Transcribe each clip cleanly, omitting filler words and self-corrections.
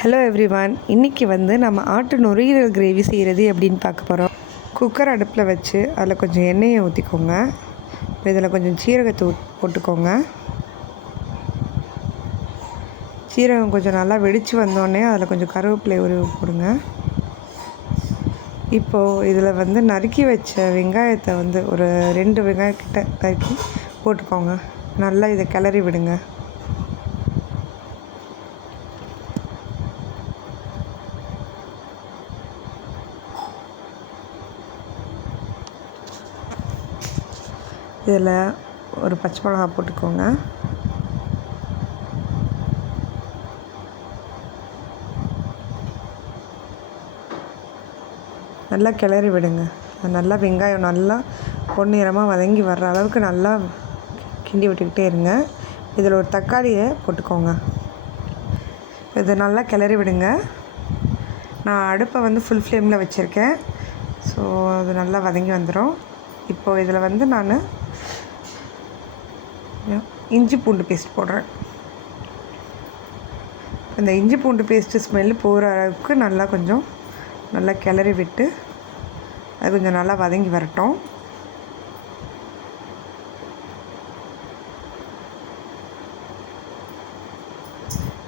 Hello everyone, இன்றைக்கி நம்ம ஆட்டு நுரையீரல் கிரேவி செய்கிறது எப்படின்னு பார்க்க போகிறோம். குக்கர் அடுப்பில் வச்சு அதில் கொஞ்சம் எண்ணெயை ஊற்றிக்கோங்க. இதில் கொஞ்சம் சீரகத்தை போட்டுக்கோங்க. சீரகம் கொஞ்சம் நல்லா வெடித்து வந்தோடனே அதில் கொஞ்சம் கருவேப்பிலை உருவி போடுங்க. இப்போது இதில் நறுக்கி வச்ச வெங்காயத்தை ஒரு 2 வெங்காயக்கிட்ட நறுக்கி போட்டுக்கோங்க. நல்லா இதை கிளறி விடுங்க. இதில் ஒரு பச்சை மிளகா போட்டுக்கோங்க. நல்லா கிளறி விடுங்க. நல்லா வெங்காயம் நல்லா பொன்னிறமாக வதங்கி வர்ற அளவுக்கு நல்லா கிண்டி விட்டுக்கிட்டே இருங்க. இதில் ஒரு தக்காளியை போட்டுக்கோங்க. இதை நல்லா கிளறி விடுங்க. நான் அடுப்பை ஃபுல் ஃப்ளேமில் வச்சுருக்கேன். ஸோ அது நல்லா வதங்கி வந்துடும். இப்போது இதில் நான் இஞ்சி பூண்டு பேஸ்ட் போடுறேன். இந்த இஞ்சி பூண்டு பேஸ்ட்டு ஸ்மெல்லு போகிற அளவுக்கு நல்லா கிளறி விட்டு அது கொஞ்சம் நல்லா வதங்கி வரட்டும்.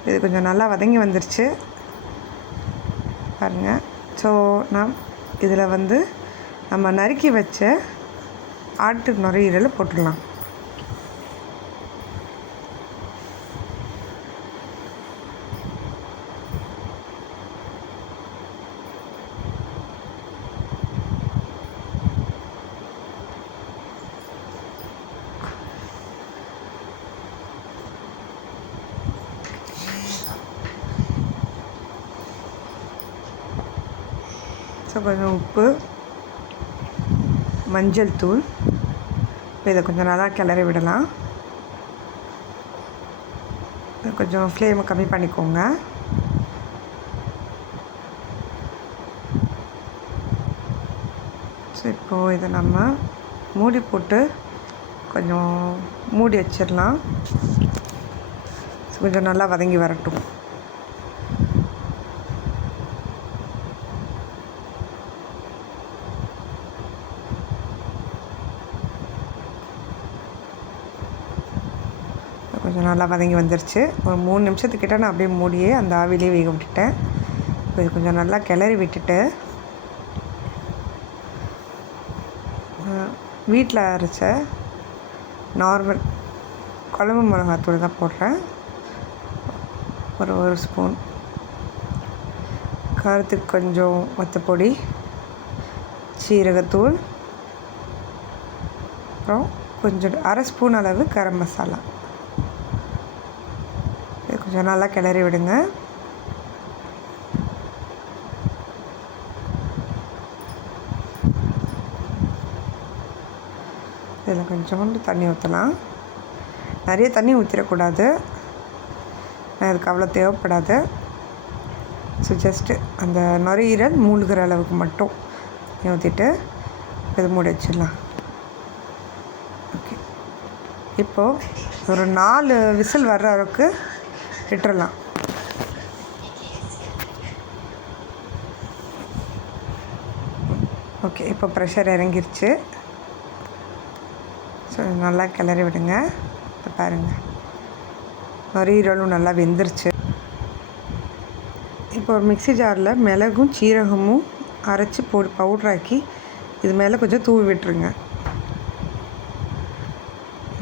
இது கொஞ்சம் நல்லா வதங்கி வந்துருச்சு பாருங்கள். ஸோ இதில் நம்ம நறுக்கி வச்ச ஆட்டு நுரையீரலை போட்டுடலாம். ஸோ கொஞ்சம் உப்பு, மஞ்சள் தூள், இதை கொஞ்சம் நல்லா கிளறி விடலாம். கொஞ்சம் ஃப்ளேமை கம்மி பண்ணிக்கோங்க. ஸோ இப்போது இதை நம்ம மூடி போட்டு கொஞ்சம் மூடி வச்சிடலாம். கொஞ்சம் நல்லா வதங்கி வரட்டும். கொஞ்சம் நல்லா வதங்கி வந்துருச்சு. ஒரு 3 நிமிஷத்துக்கிட்ட நான் அப்படியே மூடியே அந்த ஆவிலே வேக விட்டுட்டேன். இப்போ இது கொஞ்சம் நல்லா கிளறி விட்டுட்டு வீட்டில் அரைச்ச நார்மல் குழம்பு மிளகாத்தூள் தான் போடுறேன். ஒரு ஸ்பூன் காரத்துக்கு கொஞ்சம் வத்தப்பொடி, சீரகத்தூள், அப்புறம் கொஞ்சம் 1/2 ஸ்பூன் அளவு கரம் மசாலா. கொஞ்சம் நல்லா கிளறி விடுங்க. இதில் கொஞ்சோண்டு தண்ணி ஊற்றலாம். நிறைய தண்ணி ஊற்றிடக்கூடாது, அதுக்கு அவ்வளோ தேவைப்படாது. ஸோ ஜஸ்ட்டு அந்த நுரையீரல் மூழ்கிற அளவுக்கு மட்டும் ஊற்றிட்டு இது மூடி வச்சிடலாம். ஓகே, இப்போது ஒரு 4 விசில் வர்ற அளவுக்கு விட்டுறலாம். ஓகே, இப்போ ப்ரெஷர் இறங்கிருச்சு. ஸோ நல்லா கிளறி விடுங்க. இப்போ பாருங்கள், நுரையீரலும் நல்லா வெந்துருச்சு. இப்போ ஒரு மிக்ஸி ஜாரில் மிளகும் சீரகமும் அரைச்சி பவுட்ராக்கி இது மேலே கொஞ்சம் தூவி விட்டுருங்க.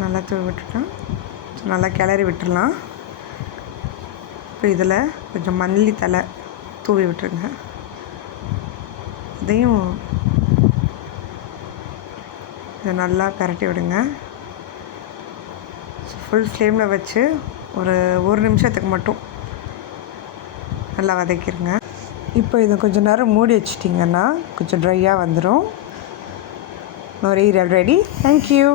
நல்லா தூவி விட்டுட்டோம். நல்லா கிளறி விட்டுடலாம். இப்போ இதில் கொஞ்சம் மல்லி தழை தூவி விட்டுருங்க. இதையும் இதை நல்லா பரட்டி விடுங்க. ஃபுல் ஃப்ளேமில் வச்சு ஒரு நிமிஷத்துக்கு மட்டும் நல்லா வதக்கிடுங்க. இப்போ இதை கொஞ்சம் நேரம் மூடி வச்சிட்டிங்கன்னா கொஞ்சம் ட்ரையாக வந்துடும். நுரையீரல் ரெடி. தேங்க்யூ.